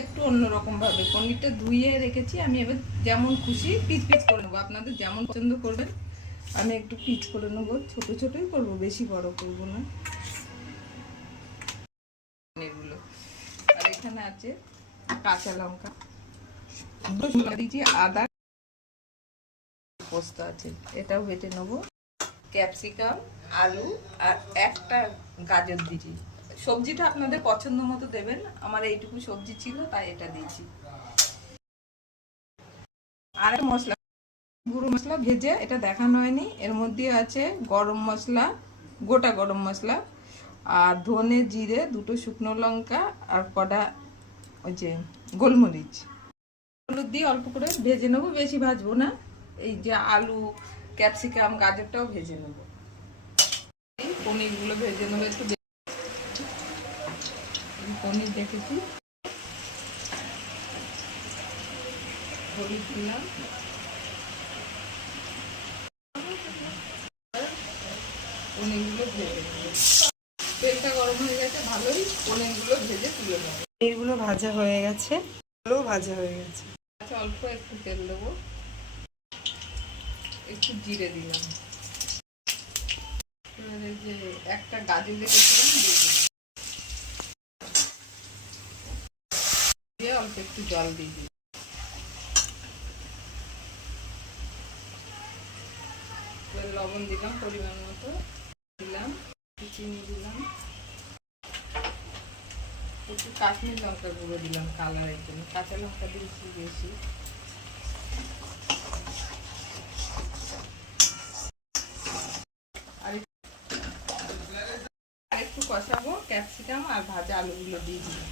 একটু অন্যরকম ভাবে, পনিরটা ধুয়ে রেখেছি আমি, এবার যেমন খুশি পিস পিস করে নেবো, আপনাদের যেমন পছন্দ করবেন। আমি একটু পিস করে নেবো, ছোট ছোটই করবো, বেশি বড় করবো না এগুলো। আর এখানে আছে কাঁচা লঙ্কা দিয়েছি, আদা, পোস্ত আছে, এটাও বেটে নেবো, ক্যাপসিকাম, আলু আর একটা গাজর দিয়েছি। সবজিটা আপনাদের পছন্দ মতো দেবেন, আমার এইটুকু সবজি ছিল তাই এটা দিয়েছি। আর মশলা, গুঁড়ো মশলা ভেজে এটা দেখানো হয়নি, এর মধ্যে আছে গরম মশলা, গোটা গরম মশলা, আর ধনে জিরে, দুটো শুকনো লঙ্কা, আর কটা ওই যে গোলমরিচ। হলুদ দিয়ে অল্প করে ভেজে নেবো, বেশি ভাজবো না। এই যে আলু, ক্যাপসিকাম, গাজরটাও ভেজে নেবো। এই পনিরগুলো ভেজে নেবো একটু, পনির দেখেছি, হলুদ দিলাম, পনিরগুলো ভেজে নেবো। তেলটা গরম হয়ে গেছে ভালোই, পনিরগুলো ভেজে তুলে নেবো। পনিরগুলো ভাজা হয়ে গেছে, ভাজা হয়ে গেছে। আচ্ছা, অল্প একটু তেল দেবো, একটু জিরে দিলাম, এবারে যে একটা গাজর রেখেছিলাম দিয়ে দিলাম, দিয়ে অল্প একটু জল দিয়ে দিই, লবণ দিলাম পরিমাণ মতো, দিলাম চিনি, দিলাম একটু কাশ্মীর লঙ্কা গুঁড়ো দিলাম কালারের জন্য, কাঁচা লঙ্কা দিয়েছি বেশি। আর একটু কষাবো, ক্যাপসিকাম আর ভাজা আলুগুলো দিয়ে দিলাম।